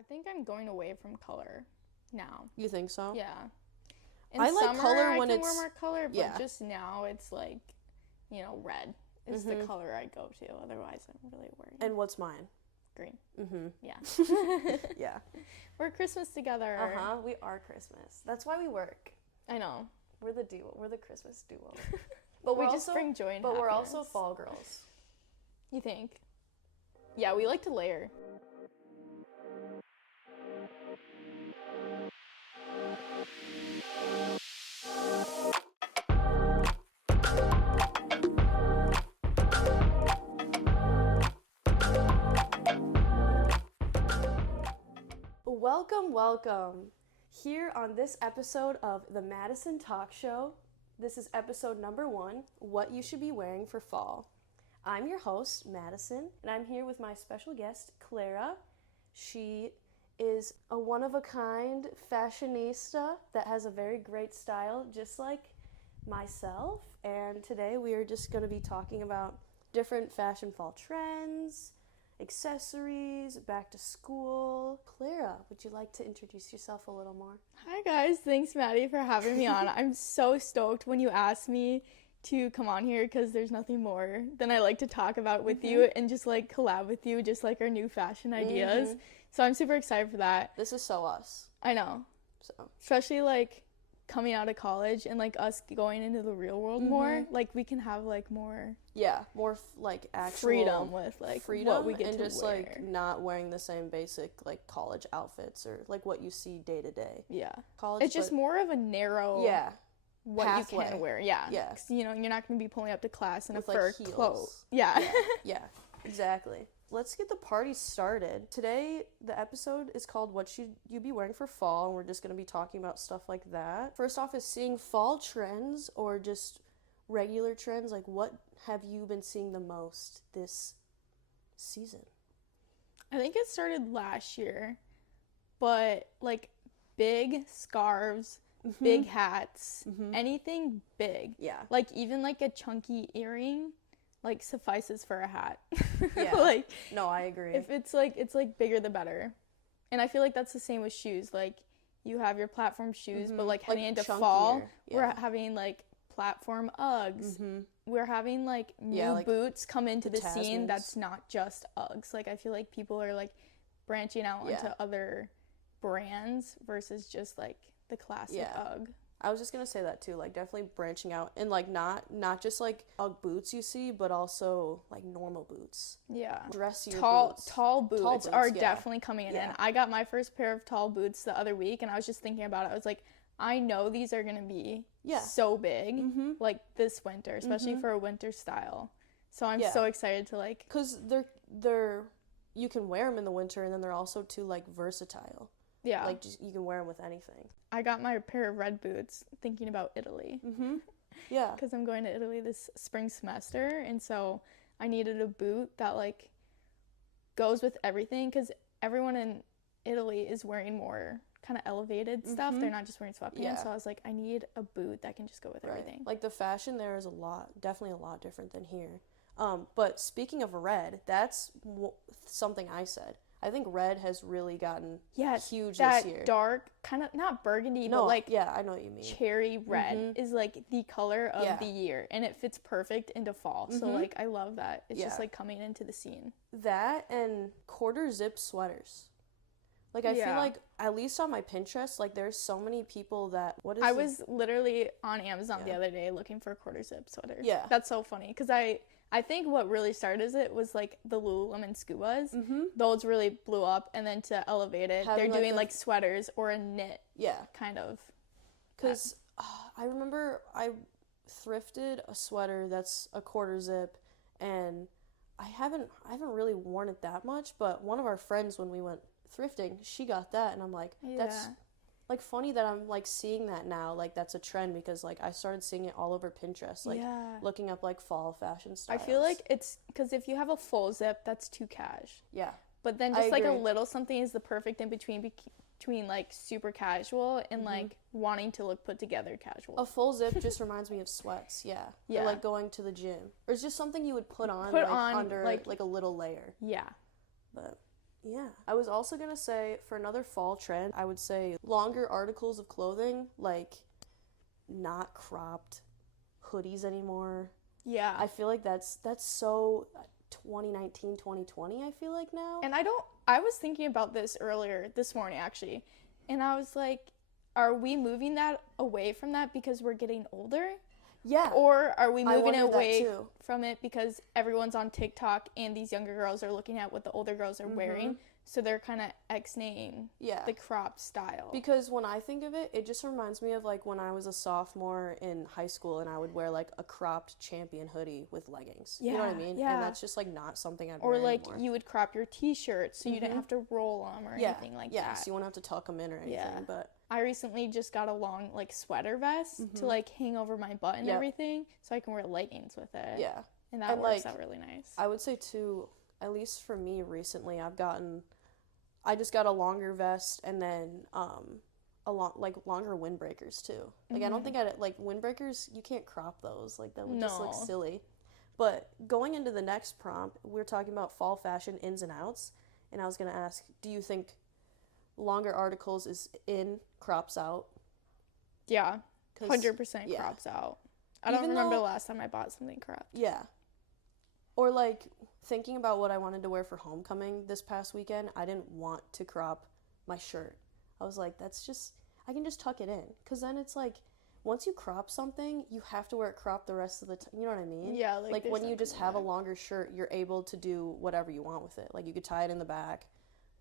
I think I'm going away from color now. You think so? Yeah. In I like summer, color when I can it's... wear more color, but yeah. just now it's like, red is the color I go to. Otherwise, I'm really worried. And what's mine? Green. Mm-hmm. Yeah. Yeah. We're Christmas together. Uh-huh. We are Christmas. That's why we work. I know. We're the duo. We're the Christmas duo. But we just bring joy and But happiness. we're also fall girls. You think? Yeah, we like to layer. Welcome. Here on this episode of The Madison Talk Show, this is episode number 1, What You Should Be Wearing for Fall. I'm your host, Madison, and I'm here with my special guest, Clara. She is a one-of-a-kind fashionista that has a very great style, just like myself. And today we are just going to be talking about different fashion fall trends, accessories, back to school. Clara, would you like to introduce yourself a little more? Hi guys, thanks Maddie for having me on. I'm so stoked when you asked me to come on here because there's nothing more than I like to talk about with you and just like collab with you, just like our new fashion ideas. So I'm super excited for that. This is so us. I know. So especially like coming out of college and like us going into the real world more, like we can have like more like actual freedom with like what we get and to just wear. like not wearing the same basic like college outfits or like what you see day to day. Yeah, College, it's just more of a narrow what pathway. you can wear. Yeah, 'cause, you're not going to be pulling up to class in with a fur like coat. Yeah, exactly. Let's get the party started. Today, the episode is called What Should You Be Wearing for Fall, and we're just going to be talking about stuff like that. First off is seeing fall trends or just regular trends. Like, what have you been seeing the most this season? I think it started last year, but like big scarves, big hats, anything big. Yeah. Like even like a chunky earring like suffices for a hat. Yeah. Like no, I agree. if it's like bigger the better. And I feel like that's the same with shoes. Like you have your platform shoes, but like heading into chunkier. fall, we're having like platform Uggs. We're having like new like boots come into the scene Tasmans. that's not just Uggs. Like I feel like people are like branching out into other brands versus just like the classic Ugg. I was just gonna say that too, like definitely branching out and like not just like Ugg boots you see, but also like normal boots. Yeah. Dressier boots. Tall boots are definitely coming in. Yeah. I got my first pair of tall boots the other week and I was just thinking about it. I was like, I know these are gonna be so big like this winter, especially for a winter style. So I'm so excited to like, because they're you can wear them in the winter and then they're also too like versatile. Yeah. Like just you can wear them with anything. I got my pair of red boots thinking about Italy. Yeah. Because I'm going to Italy this spring semester, and so I needed a boot that like goes with everything because everyone in Italy is wearing more kind of elevated stuff. They're not just wearing sweatpants. So I was like, I need a boot that can just go with everything. Like the fashion there is definitely a lot different than here. But speaking of red, that's something I said. I think red has really gotten huge this year. That dark, kind of, not burgundy, but like I know what you mean. Cherry red is like the color of the year, and it fits perfect into fall. So like I love that. It's just like coming into the scene. That and quarter zip sweaters. Like I feel like at least on my Pinterest, like there's so many people that I was literally on Amazon the other day looking for a quarter zip sweater. Yeah. That's so funny because I think what really started it was like the Lululemon Scubas. Those really blew up, and then to elevate it, they're doing like sweaters or a knit. Kind of. Because I remember I thrifted a sweater that's a quarter zip, and I haven't really worn it that much. But one of our friends, when we went thrifting, she got that, and I'm like, that's like funny that I'm like seeing that now, like that's a trend, because like I started seeing it all over Pinterest, like looking up like fall fashion styles. I feel like it's because if you have a full zip, that's too cash. Yeah. But then just like a little something is the perfect in between like super casual and like wanting to look put together casual. A full zip just reminds me of sweats. Or like going to the gym, or it's just something you would put on under like a little layer. But Yeah. I was also going to say, for another fall trend, I would say longer articles of clothing, like not cropped hoodies anymore. Yeah. I feel like that's so 2019, 2020, I feel like now. And I was thinking about this earlier this morning, actually, and I was like, are we moving that away from that because we're getting older? Yeah. Or are we moving away too. from it because everyone's on TikTok and these younger girls are looking at what the older girls are wearing? So they're kind of X-naying the cropped style. Because when I think of it, it just reminds me of like when I was a sophomore in high school and I would wear like a cropped Champion hoodie with leggings. Yeah, you know what I mean? Yeah. And that's just like not something I'd or wear like anymore. you would crop your t-shirts so you didn't have to roll them or anything like that. Yeah, so you wouldn't have to tuck them in or anything. But I recently just got a long like sweater vest to like hang over my butt and everything so I can wear leggings with it. Yeah. And that works out really nice. I would say too, at least for me recently, I just got a longer vest and then longer windbreakers too. Like I don't think windbreakers, you can't crop those. Like that would just look silly. But going into the next prompt, we're talking about fall fashion ins and outs, and I was going to ask, do you think longer articles is in, crops out? Yeah. 100% crops out. I don't remember the last time I bought something cropped. Yeah. Or like thinking about what I wanted to wear for homecoming this past weekend, I didn't want to crop my shirt. I was like, I can just tuck it in. Because then it's like, once you crop something, you have to wear it cropped the rest of the time. You know what I mean? Yeah. Like when you just have a longer shirt, you're able to do whatever you want with it. Like you could tie it in the back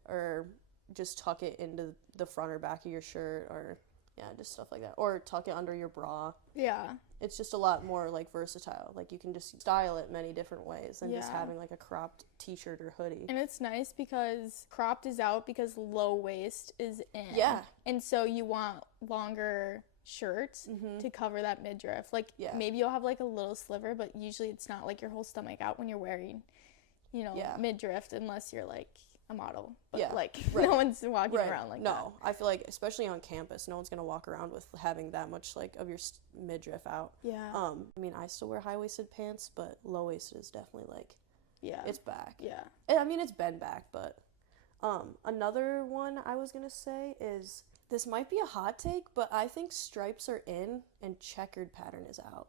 or just tuck it into the front or back of your shirt or just stuff like that. Or tuck it under your bra. Yeah. It's just a lot more like versatile. Like you can just style it many different ways than just having like a cropped t-shirt or hoodie. And it's nice because cropped is out because low waist is in. Yeah. And so you want longer shirts to cover that midriff. Like maybe you'll have like a little sliver, but usually it's not like your whole stomach out when you're wearing, midriff unless you're like a model. But no one's walking around like that. No, I feel like especially on campus, no one's gonna walk around with having that much like of your midriff out. Yeah. I mean, I still wear high-waisted pants, but low-waisted is definitely like it's back. Yeah. I mean, it's been back, but another one I was gonna say is, this might be a hot take, but I think stripes are in and checkered pattern is out.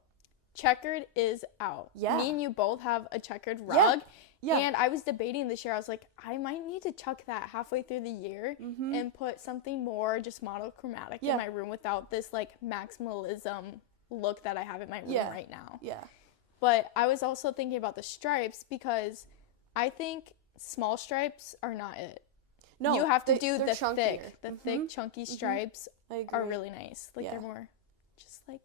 Checkered is out. Yeah. Me and you both have a checkered rug. Yeah. And I was debating this year. I was like, I might need to chuck that halfway through the year and put something more just monochromatic in my room without this like maximalism look that I have in my room right now. Yeah. But I was also thinking about the stripes because I think small stripes are not it. No, you have to do the chunkier. Thick, chunky stripes are really nice. Like they're more just like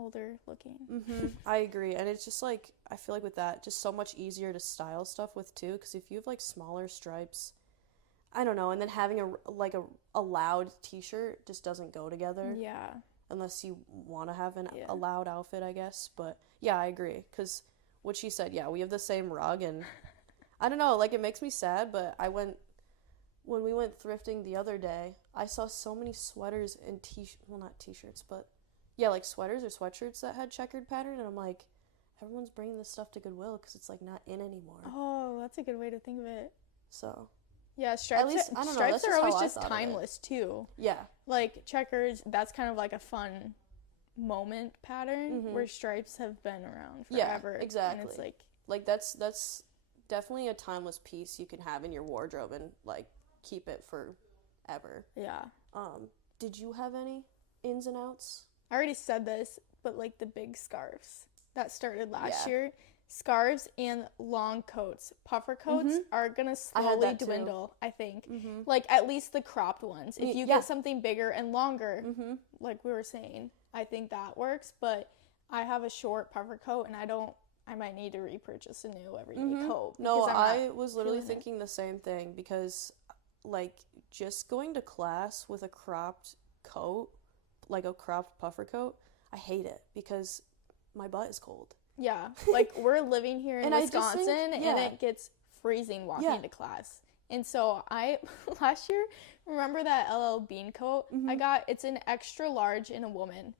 older looking. I agree. And it's just like, I feel like with that, just so much easier to style stuff with too, because if you have like smaller stripes, I don't know, and then having a loud t-shirt just doesn't go together. Yeah. Unless you want to have a loud outfit, I guess. But yeah, I agree, because what she said, we have the same rug, and I don't know, like it makes me sad, but when we went thrifting the other day, I saw so many sweaters and not t-shirts, but like sweaters or sweatshirts that had checkered pattern, and I'm like, everyone's bringing this stuff to Goodwill because it's like not in anymore. Oh, that's a good way to think of it. So yeah, stripes are always just timeless too. Yeah, like checkers, that's kind of like a fun moment pattern where stripes have been around forever. Yeah, exactly. And it's like that's definitely a timeless piece you can have in your wardrobe and like keep it forever. Yeah. Did you have any ins and outs? I already said this, but like the big scarves that started last year. Scarves and long coats, puffer coats are gonna slowly dwindle, I think. Like at least the cropped ones. If you get something bigger and longer, like we were saying, I think that works. But I have a short puffer coat, and I might need to repurchase a new everyday coat. No, I was literally thinking the same thing, because like just going to class with a cropped coat, like a cropped puffer coat, I hate it because my butt is cold. Yeah, like we're living here in Wisconsin, and it gets freezing walking into class. And so last year, remember that LL Bean coat I got? It's an extra large in a woman.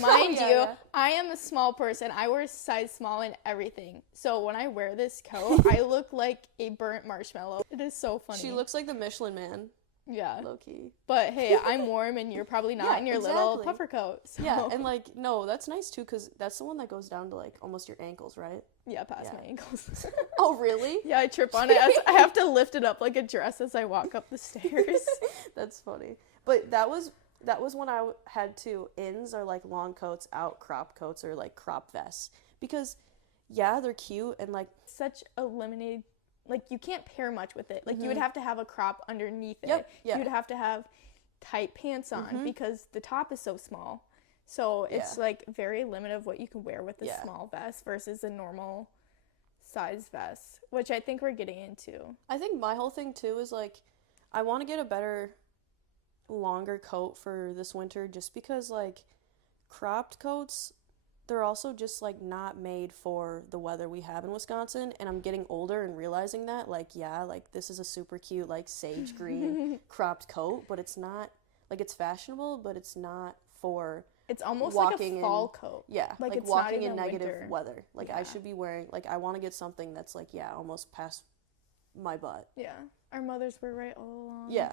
Mind you, yeah. I am a small person. I wear size small in everything. So when I wear this coat, I look like a burnt marshmallow. It is so funny. She looks like the Michelin Man. Yeah. Low key. But hey, I'm warm and you're probably not in your little puffer coat. So. Yeah, and like, no, that's nice too, because that's the one that goes down to like almost your ankles, right? Yeah, past my ankles. Oh, really? Yeah, I trip on it. I have to lift it up like a dress as I walk up the stairs. That's funny. But that was when I had to. Ins are like long coats, out crop coats, or like crop vests. Because, yeah, they're cute and like. Such a limited. Like, you can't pair much with it. Like, you would have to have a crop underneath it. Yep, yeah. You'd have to have tight pants on because the top is so small. So it's, like, very limited of what you can wear with a small vest versus a normal size vest, which I think we're getting into. I think my whole thing, too, is, like, I want to get a better, longer coat for this winter just because, like, cropped coats, they're also just, like, not made for the weather we have in Wisconsin, and I'm getting older and realizing that, like, yeah, like, this is a super cute, like, sage green cropped coat, but it's not, like, it's fashionable, but it's not for it's almost walking like a fall coat. Yeah, like it's walking not in negative winter. weather. Like, I should be wearing, like, I want to get something that's, like, yeah, almost past my butt. Yeah, our mothers were right all along. Yeah,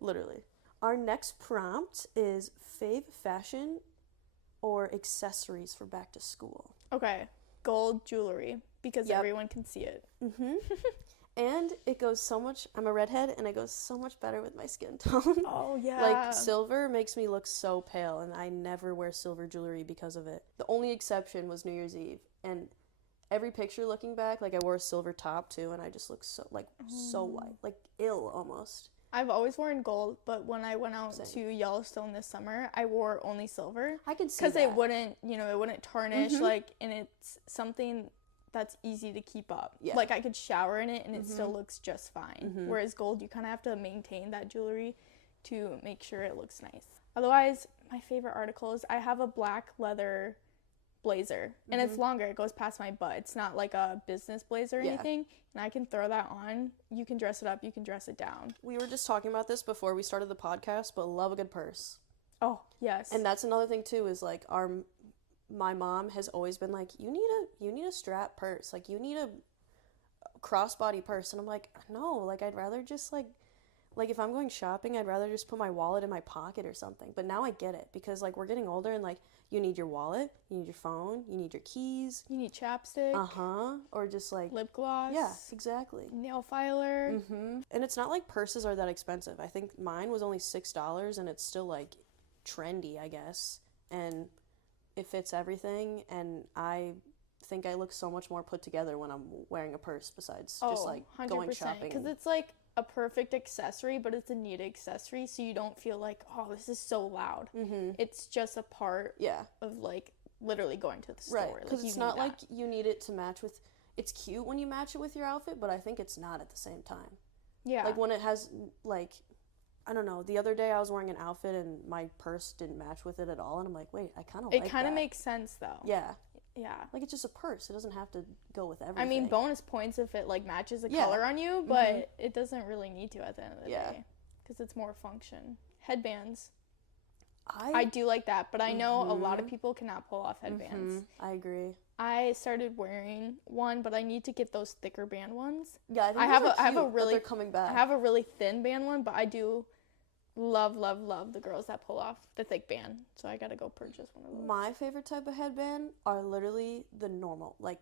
literally. Our next prompt is fave fashion or accessories for back to school. Okay, gold jewelry because everyone can see it. And it goes so much, I'm a redhead, and it goes so much better with my skin tone. Oh, yeah. Like, silver makes me look so pale, and I never wear silver jewelry because of it. The only exception was New Year's Eve, and every picture looking back, like, I wore a silver top, too, and I just looked so, like, so white. Like, ill, almost. I've always worn gold, but when I went out to Yellowstone this summer, I wore only silver. I can see that. Because it wouldn't tarnish, like, and it's something that's easy to keep up. Yeah. Like, I could shower in it and it still looks just fine. Whereas gold, you kind of have to maintain that jewelry to make sure it looks nice. Otherwise, my favorite article is I have a black leather blazer, and it's longer. It goes past my butt. It's not like a business blazer or anything, and I can throw that on. You can dress it up, you can dress it down. We were just talking about this before we started the podcast, but love a good purse. Oh, yes. And that's another thing too, is like my mom has always been like, you need a strap purse, like you need a crossbody purse, and I'm like, no, like I'd rather just like if I'm going shopping, I'd rather just put my wallet in my pocket or something. But now I get it, because like we're getting older, and like you need your wallet, you need your phone, you need your keys, you need chapstick, or just like lip gloss, yeah, exactly, nail filer, and it's not like purses are that expensive. I think mine was only $6, and it's still like trendy, I guess, and it fits everything, and I think I look so much more put together when I'm wearing a purse besides just like 100%, going shopping. Because it's like a perfect accessory, but it's a neat accessory, so you don't feel like, oh, this is so loud. It's just a part of like literally going to the store. Right, because it's not like you need it to match with, it's cute when you match it with your outfit, but I think it's not at the same time. Yeah. Like when it has like, I don't know, the other day I was wearing an outfit and my purse didn't match with it at all, and I'm like, wait, I kind of like that. It kind of makes sense, though. Yeah. Yeah. Like, it's just a purse. It doesn't have to go with everything. I mean, bonus points if it, like, matches the color on you, but it doesn't really need to at the end of the day. Because it's more function. Headbands. I do like that, but I know a lot of people cannot pull off headbands. I agree. I started wearing one, but I need to get those thicker band ones. Yeah, I have a really, they're coming back. I have a really thin band one, but I do love the girls that pull off the thick band, so I gotta go purchase one of those. My favorite type of headband are literally the normal, like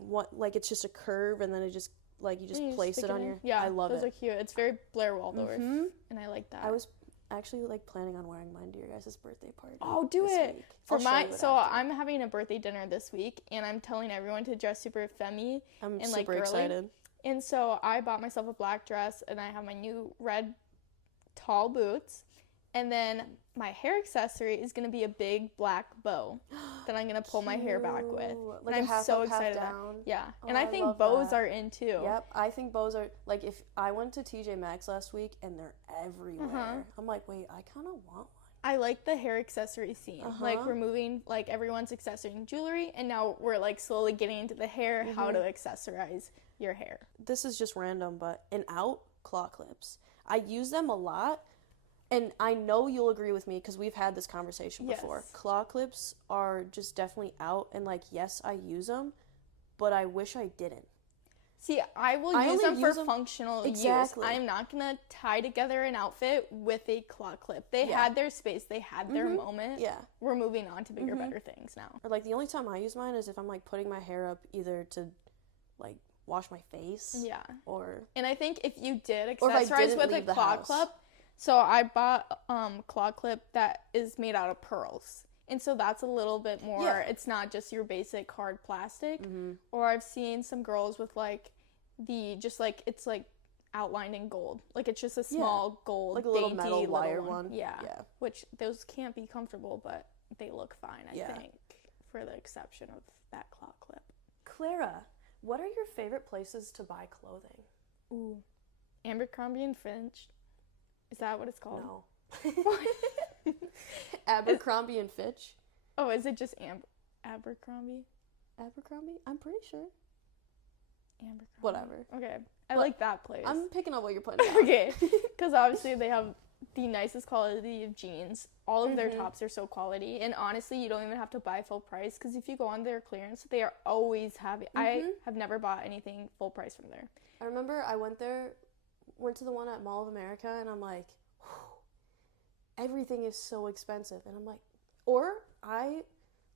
what, like it's just a curve, and then it just like you just place it on your. Yeah, I love those it. Are cute. It's very Blair Waldorf, and I like that. I was actually like planning on wearing mine to your guys' birthday party. Oh, do it week. for my. So I'm having a birthday dinner this week, and I'm telling everyone to dress super femmy. I'm and super like excited. And so I bought myself a black dress, and I have my new red tall boots, and then my hair accessory is going to be a big black bow that I'm going to pull my hair back with. Like and I'm so excited about. Yeah. And I think bows are in too. Yep. I think bows are, like, if I went to TJ Maxx last week and they're everywhere. I'm like, wait, I kind of want one. I like the hair accessory scene. Like, removing, like, everyone's accessorying jewelry, and now we're, like, slowly getting into the hair, how to accessorize your hair. This is just random, but claw clips. I use them a lot, And I know you'll agree with me because we've had this conversation before. Yes. Claw clips are just definitely out, and like, yes, I use them, but I wish I didn't. See, I will use them for functional Exactly. use. I'm not going to tie together an outfit with a claw clip. They had their space. They had their moment. Yeah. We're moving on to bigger, better things now. Or like, the only time I use mine is if I'm like putting my hair up either to like wash my face. Yeah. Or... And I think if you did Or if I accessorize didn't with a leave the claw house. clip, so I bought claw clip that is made out of pearls. And so that's a little bit more, it's not just your basic hard plastic. Or I've seen some girls with like it's like outlined in gold. Like it's just a small gold, like a dainty little metal wire one. Yeah. Which those can't be comfortable, but they look fine, I think, for the exception of that claw clip. Clara, what are your favorite places to buy clothing? Ooh. Abercrombie and Fitch. Is that what it's called? No. Abercrombie and Fitch? Oh, is it just Abercrombie? Abercrombie? I'm pretty sure. Abercrombie. Whatever. Okay. I like that place. I'm picking up what you're putting down. Okay. Because obviously they have the nicest quality of jeans. All of their tops are so quality. And honestly, you don't even have to buy full price because if you go on their clearance, they are always having... I have never bought anything full price from there. I remember I went to the one at Mall of America, and I'm like, everything is so expensive. And I'm like, or I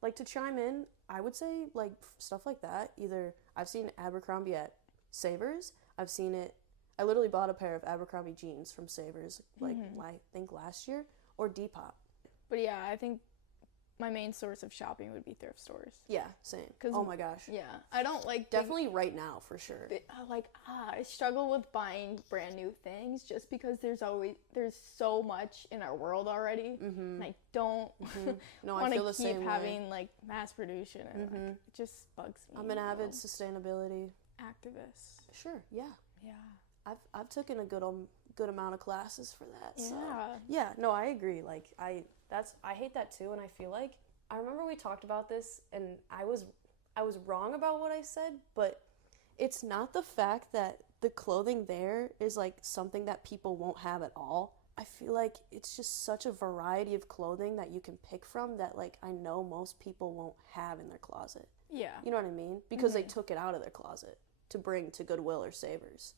like to chime in, I would say like stuff like that. Either I've seen Abercrombie at Savers. I literally bought a pair of Abercrombie jeans from Savers, like I think last year, or Depop. But yeah, I think my main source of shopping would be thrift stores. Yeah, same. Oh my gosh. Yeah, I don't like... Definitely right now, for sure. I struggle with buying brand new things just because there's so much in our world already. And I don't No, want I feel to the same keep way. having like mass production and like, it just bugs me. I'm an avid sustainability activist. Sure, yeah. Yeah. I've taken a good amount of classes for that. Yeah. So. Yeah, no, I agree. Like I hate that too, and I feel like I remember we talked about this, and I was wrong about what I said, but it's not the fact that the clothing there is like something that people won't have at all. I feel like it's just such a variety of clothing that you can pick from that like I know most people won't have in their closet. Yeah. You know what I mean? Because they took it out of their closet to bring to Goodwill or Savers.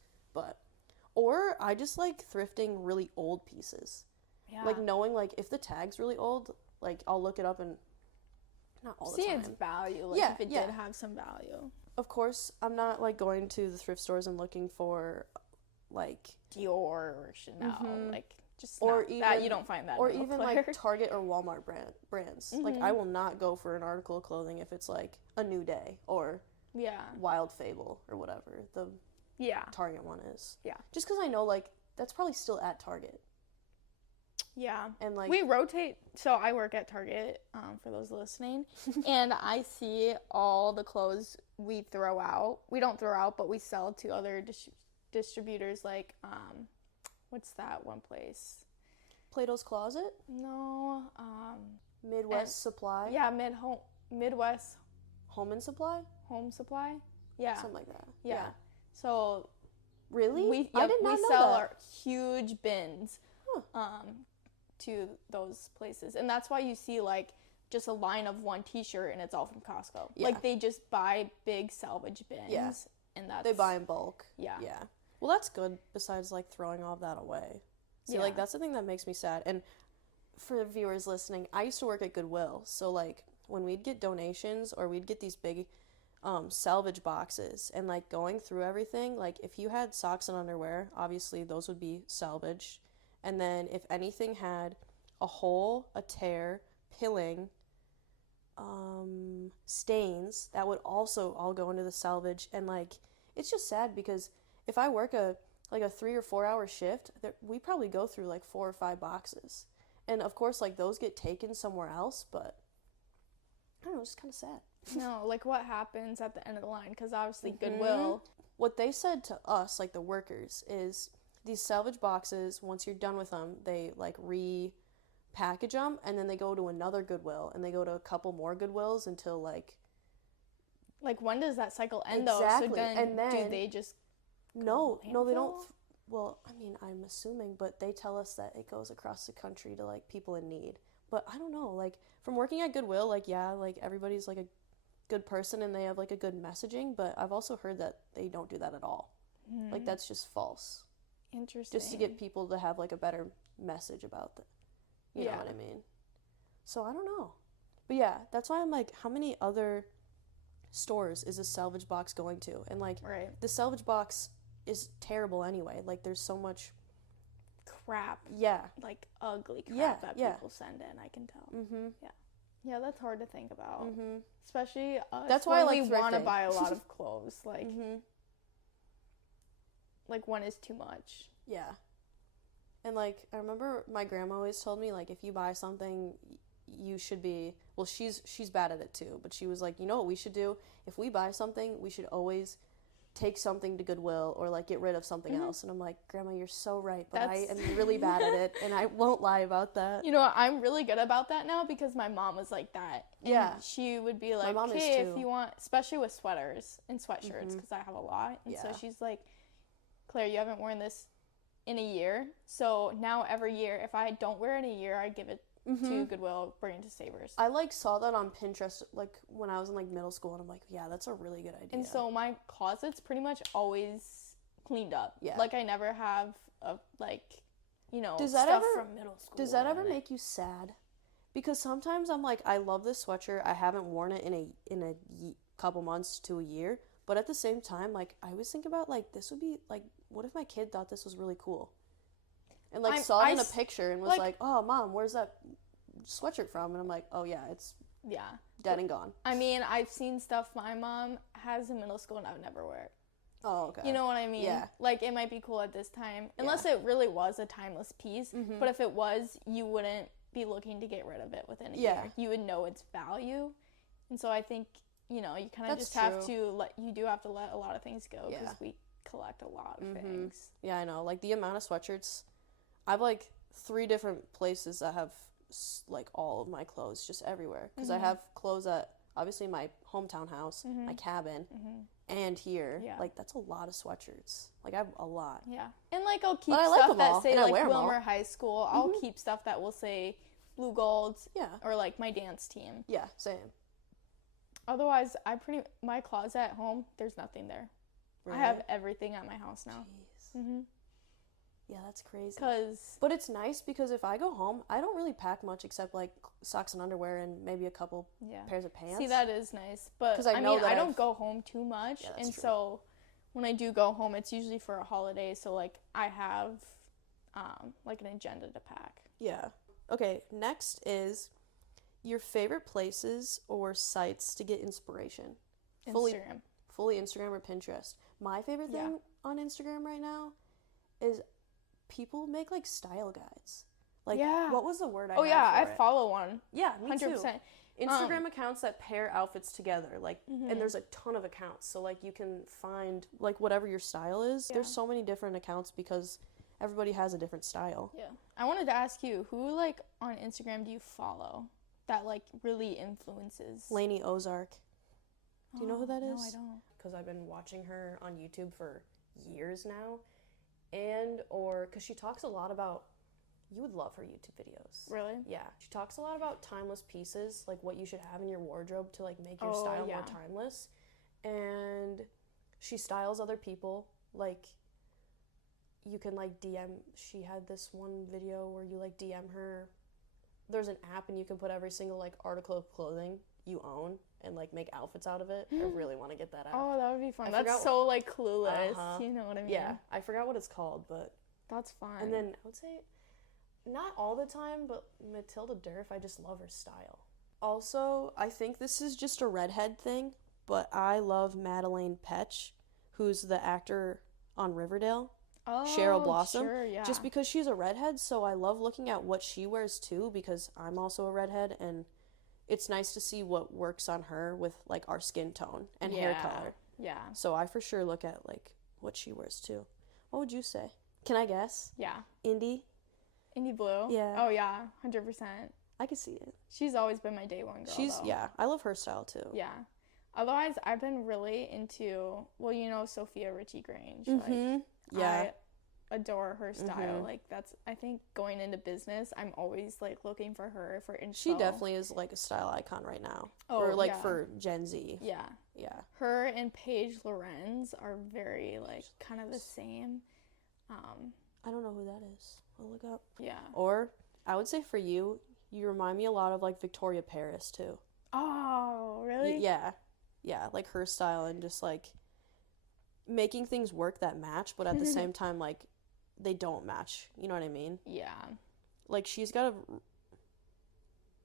Or I just like thrifting really old pieces. Yeah. Like knowing like if the tag's really old, like I'll look it up and not all the time. See its value, like if it did have some value. Of course, I'm not like going to the thrift stores and looking for like Dior or Chanel, like just or even that you don't find that. Or even like Target or Walmart brands. Like I will not go for an article of clothing if it's like a New Day or Wild Fable or whatever the Target one is. Yeah. Just because I know like that's probably still at Target. Yeah. And like we rotate. So I work at Target, for those listening, and I see all the clothes we throw out. We don't throw out, but we sell to other distributors like what's that one place? Plato's Closet? No. Midwest Supply? Yeah, Midwest Home and Supply? Home Supply? Yeah. Something like that. Yeah. So really? I did not know sell our huge bins to those places. And that's why you see like just a line of one t-shirt and it's all from Costco. Yeah. Like they just buy big salvage bins. Yeah. And they buy in bulk. Yeah. Yeah. Well, that's good besides like throwing all of that away. See, like that's the thing that makes me sad. And for viewers listening, I used to work at Goodwill. So like when we'd get donations or we'd get these big salvage boxes and like going through everything, like if you had socks and underwear, obviously those would be salvaged. And then if anything had a hole, a tear, pilling, stains, that would also all go into the salvage. And like it's just sad because if I work a 3 or 4 hour shift, we probably go through like 4 or 5 boxes. And of course like those get taken somewhere else, but I don't know, it's kind of sad. No, like what happens at the end of the line? Because obviously Goodwill. What they said to us, like the workers, is these salvage boxes, once you're done with them, they like repackage them and then they go to another Goodwill and they go to a couple more Goodwills until like when does that cycle end though? So then do they just No, they don't. well, I mean, I'm assuming, but they tell us that it goes across the country to, like, people in need. But I don't know, like, from working at Goodwill, like, yeah, like, everybody's, like, a good person and they have, like, a good messaging, but I've also heard that they don't do that at all. Like, that's just false. Interesting. Just to get people to have, like, a better message about it. You know what I mean? So, I don't know. But, yeah, that's why I'm like, how many other stores is a salvage box going to? And, like, the salvage box is terrible anyway. Like, there's so much crap. Yeah. Like, ugly crap that people send in, I can tell. Yeah, that's hard to think about. Especially us. That's why we want to buy a lot of clothes. Like, like, one is too much. Yeah. And, like, I remember my grandma always told me, like, if you buy something, you should be, well, she's bad at it too, but she was like, you know what we should do? If we buy something, we should always take something to Goodwill or, like, get rid of something else. And I'm like, Grandma, you're so right, but I am really bad at it, and I won't lie about that. You know what? I'm really good about that now because my mom was like that. And she would be like, hey, if you want, especially with sweaters and sweatshirts, because I have a lot. And so she's like, Claire, you haven't worn this in a year. So now every year, if I don't wear it in a year, I give it to Goodwill, bring it to Savers. I, like, saw that on Pinterest, like, when I was in, like, middle school, and I'm like, yeah, that's a really good idea. And so my closet's pretty much always cleaned up. Yeah. Like, I never have, like, you know, stuff from middle school. Does that ever make you sad? Because sometimes I'm like, I love this sweatshirt. I haven't worn it in a couple months to a year. But at the same time, like, I always think about, like, this would be, like, what if my kid thought this was really cool? And, like, saw it in a picture and was like, oh, Mom, where's that sweatshirt from? And I'm like, oh, yeah, it's dead and gone. I mean, I've seen stuff my mom has in middle school and I would never wear it. Oh, okay. You know what I mean? Yeah. Like, it might be cool at this time. Unless it really was a timeless piece. But if it was, you wouldn't be looking to get rid of it within a year. You would know its value. And so I think, you know, you kind of just have to you do have to let a lot of things go because we collect a lot of things. Yeah, I know. Like, the amount of sweatshirts, I have, like, 3 different places that have, like, all of my clothes just everywhere. Because I have clothes at, obviously, my hometown house, my cabin, and here. Yeah. Like, that's a lot of sweatshirts. Like, I have a lot. Yeah. And, like, I'll keep stuff that say, like, Wilmer High School. I'll keep stuff that will say Blue Golds. Yeah. Or, like, my dance team. Yeah, same. Otherwise, my closet at home, there's nothing there. Really? I have everything at my house now. Jeez. Yeah, that's crazy. But it's nice because if I go home, I don't really pack much except, like, socks and underwear and maybe a couple pairs of pants. See, that is nice. But, I mean, I don't go home too much. Yeah, and true. So when I do go home, it's usually for a holiday. So, like, I have, like, an agenda to pack. Yeah. Okay, next is your favorite places or sites to get inspiration. Instagram. Fully Instagram or Pinterest. My favorite thing on Instagram right now is people make, like, style guides. Like, what was the word I had for I follow one. Yeah, me 100%. Too. Instagram accounts that pair outfits together, like, and there's a ton of accounts, so, like, you can find, like, whatever your style is. There's so many different accounts because everybody has a different style. Yeah. I wanted to ask you, who, like, on Instagram do you follow that, like, really influences? Lainey Ozark. Do you know who that is? No, I don't. Because I've been watching her on YouTube for years now. Or because she talks a lot about, you would love her YouTube videos. Really? Yeah. She talks a lot about timeless pieces, like what you should have in your wardrobe to, like, make your style more timeless. And she styles other people. Like, you can, like, DM, she had this one video where you, like, DM her. There's an app and you can put every single, like, article of clothing you own and, like, make outfits out of it. I really want to get that app. Oh, that would be fun. That's so, like, clueless. You know what I mean? Yeah. I forgot what it's called, but that's fun. And then I would say, not all the time, but Matilda Durf, I just love her style. Also, I think this is just a redhead thing, but I love Madelaine Petsch, who's the actor on Riverdale. Oh, Cheryl Blossom. Sure, yeah. Just because she's a redhead, so I love looking at what she wears too, because I'm also a redhead, and it's nice to see what works on her with, like, our skin tone and hair color. Yeah. So I for sure look at, like, what she wears too. What would you say? Can I guess? Yeah. Indie Blue? Yeah. Oh, yeah. 100%. I can see it. She's always been my day one girl, though. Yeah. I love her style too. Yeah. Otherwise, I've been really into, well, you know, Sophia Richie Grange. Mm-hmm. Like, adore her style. Like, that's, I think, going into business, I'm always, like, looking for her for Inspo. She definitely is, like, a style icon right now. Oh, or, like, yeah. for Gen Z. Yeah. Yeah. Her and Paige Lorenz are very, like, kind of the same. I don't know who that is. I'll look up. Yeah. Or, I would say for you remind me a lot of, like, Victoria Paris, too. Oh, really? Yeah. Yeah, like, her style and just, like, making things work that match, but at the same time, like, they don't match. You know what I mean? Yeah. Like, she's got a...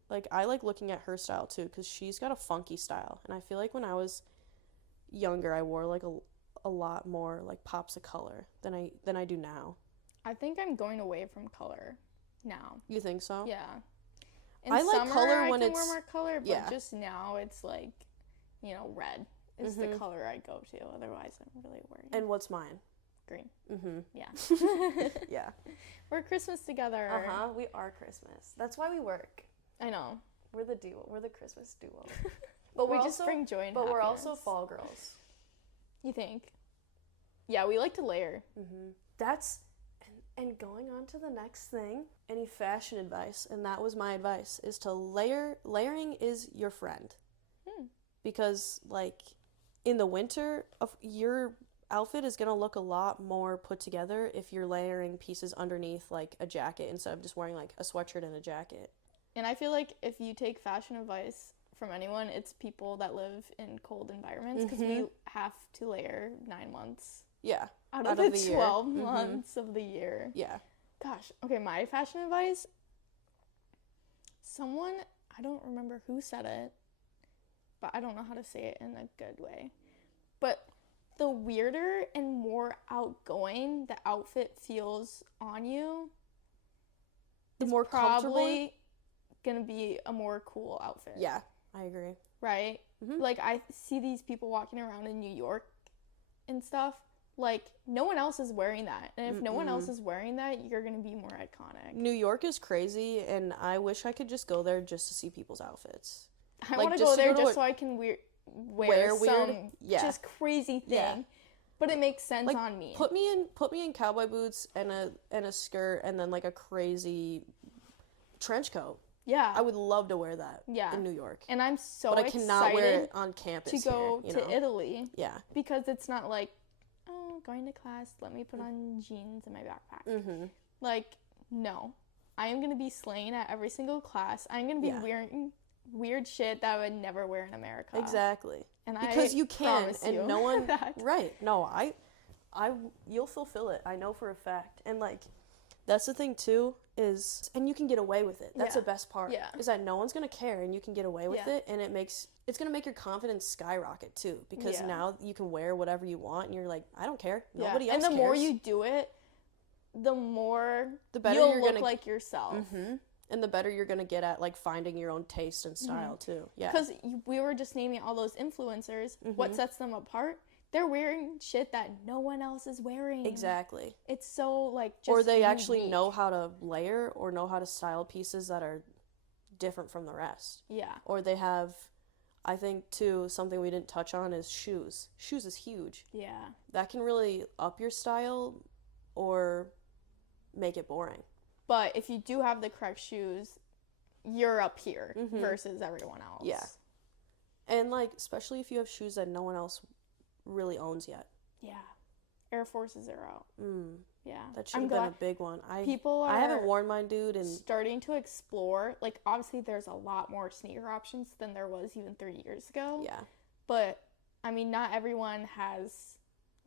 Like, I like looking at her style, too, because she's got a funky style. And I feel like when I was younger, I wore, like, a lot more, like, pops of color than I do now. I think I'm going away from color now. You think so? Yeah. In I like summer, color when I can it's... wear more color, but yeah. just now it's, like, you know, red is the color I go to. Otherwise, I'm really worried. And what's mine? Green. Yeah. Yeah. Yeah. We're Christmas together. Uh-huh. We are Christmas. That's why we work. I know. We're the duo. We're the Christmas duo. But we just bring joy and But happiness. we're also fall girls. You think? Yeah, we like to layer. That's... And going on to the next thing, any fashion advice, and that was my advice, is to layer. Layering is your friend. Because, like, in the winter, your outfit is going to look a lot more put together if you're layering pieces underneath, like, a jacket instead of just wearing, like, a sweatshirt and a jacket. And I feel like if you take fashion advice from anyone, it's people that live in cold environments, because we have to layer 9 months. Yeah. Out of the 12 months of the year. Yeah. Gosh. Okay, my fashion advice. Someone, I don't remember who said it, but I don't know how to say it in a good way. But the weirder and more outgoing the outfit feels on you, The more probably gonna be a more cool outfit. Yeah, I agree. Right? Like, I see these people walking around in New York and stuff. Like, no one else is wearing that. And if no one else is wearing that, you're going to be more iconic. New York is crazy, and I wish I could just go there just to see people's outfits. I like, want to just go there to just so I can wear some weird, just crazy thing. Yeah. But it makes sense like, on me. Put me in cowboy boots and a skirt and then, like, a crazy trench coat. Yeah. I would love to wear that in New York. And I'm so excited. But I cannot wear it on campus to go here, to Italy. Yeah. Because it's not like, oh, going to class, let me put on jeans and my backpack. Like, no. I am going to be slaying at every single class. I'm going to be wearing weird shit that I would never wear in America. Exactly. And because you can, and no one... that. Right. No, you'll fulfill it. I know for a fact. And, like, that's the thing, too, is... And you can get away with it. That's the best part. Yeah. Is that no one's going to care, and you can get away with it, and it's going to make your confidence skyrocket, too. Because now you can wear whatever you want, and you're like, I don't care. Nobody else cares. And the more you do it, the better you'll look like yourself. And the better you're going to get at, like, finding your own taste and style, too. Yeah. Because we were just naming all those influencers. What sets them apart? They're wearing shit that no one else is wearing. Exactly. It's so, like, just or they unique. actually know how to layer or know how to style pieces that are different from the rest. Yeah. Or they have, I think, too, something we didn't touch on is shoes. Shoes is huge. Yeah. That can really up your style or make it boring. But if you do have the correct shoes, you're up here versus everyone else. Yeah. And, like, especially if you have shoes that no one else really owns yet. Yeah. Air Forces are out. Yeah. That should have been a big one. I haven't worn mine, dude. And starting to explore. Like, obviously, there's a lot more sneaker options than there was even 3 years ago. Yeah. But, I mean, not everyone has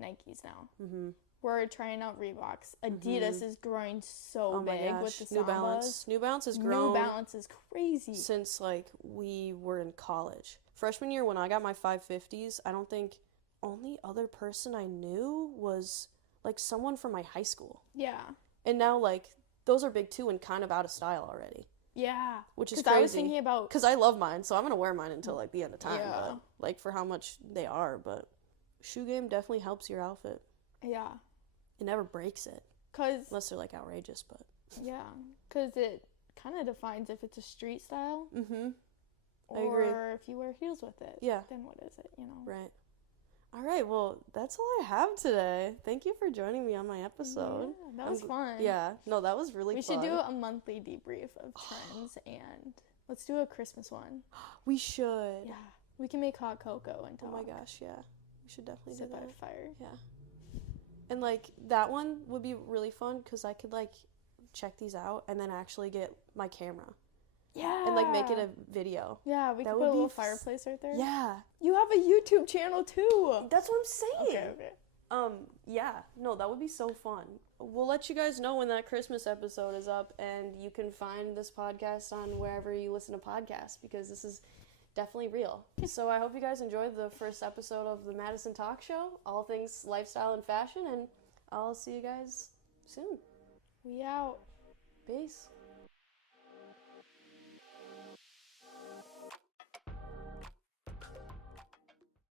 Nikes now. We're trying out Reeboks. Adidas is growing so big with the Sambas. New Balance has grown. New Balance is crazy. Since, like, we were in college. Freshman year, when I got my 550s, I don't think only other person I knew was, like, someone from my high school. Yeah. And now, like, those are big, too, and kind of out of style already. Yeah. Which is crazy. I was thinking about... Because I love mine, so I'm going to wear mine until, like, the end of time. Yeah. But, like, for how much they are, but shoe game definitely helps your outfit. Yeah. It never breaks it. Unless they're, like, outrageous, but... Yeah. Because it kind of defines if it's a street style. I agree. Or if you wear heels with it. Yeah. Then what is it, you know? Right. All right, well, that's all I have today. Thank you for joining me on my episode. Yeah, that was fun. Yeah, no, that was really We fun. should do a monthly debrief of trends, and let's do a Christmas one. We should. Yeah. We can make hot cocoa and talk. Oh my gosh, yeah. We should definitely Sit do by that. the fire. Yeah. And, like, that one would be really fun because I could, like, check these out and then actually get my camera. Yeah. And, like, make it a video. Yeah, we That could would put a be little fireplace right there. Yeah. You have a YouTube channel too. That's what I'm saying. Okay. Yeah. No, that would be so fun. We'll let you guys know when that Christmas episode is up, and you can find this podcast on wherever you listen to podcasts because this is definitely real. So I hope you guys enjoyed the first episode of the Madison Talk Show, all things lifestyle and fashion, and I'll see you guys soon. We out. Peace.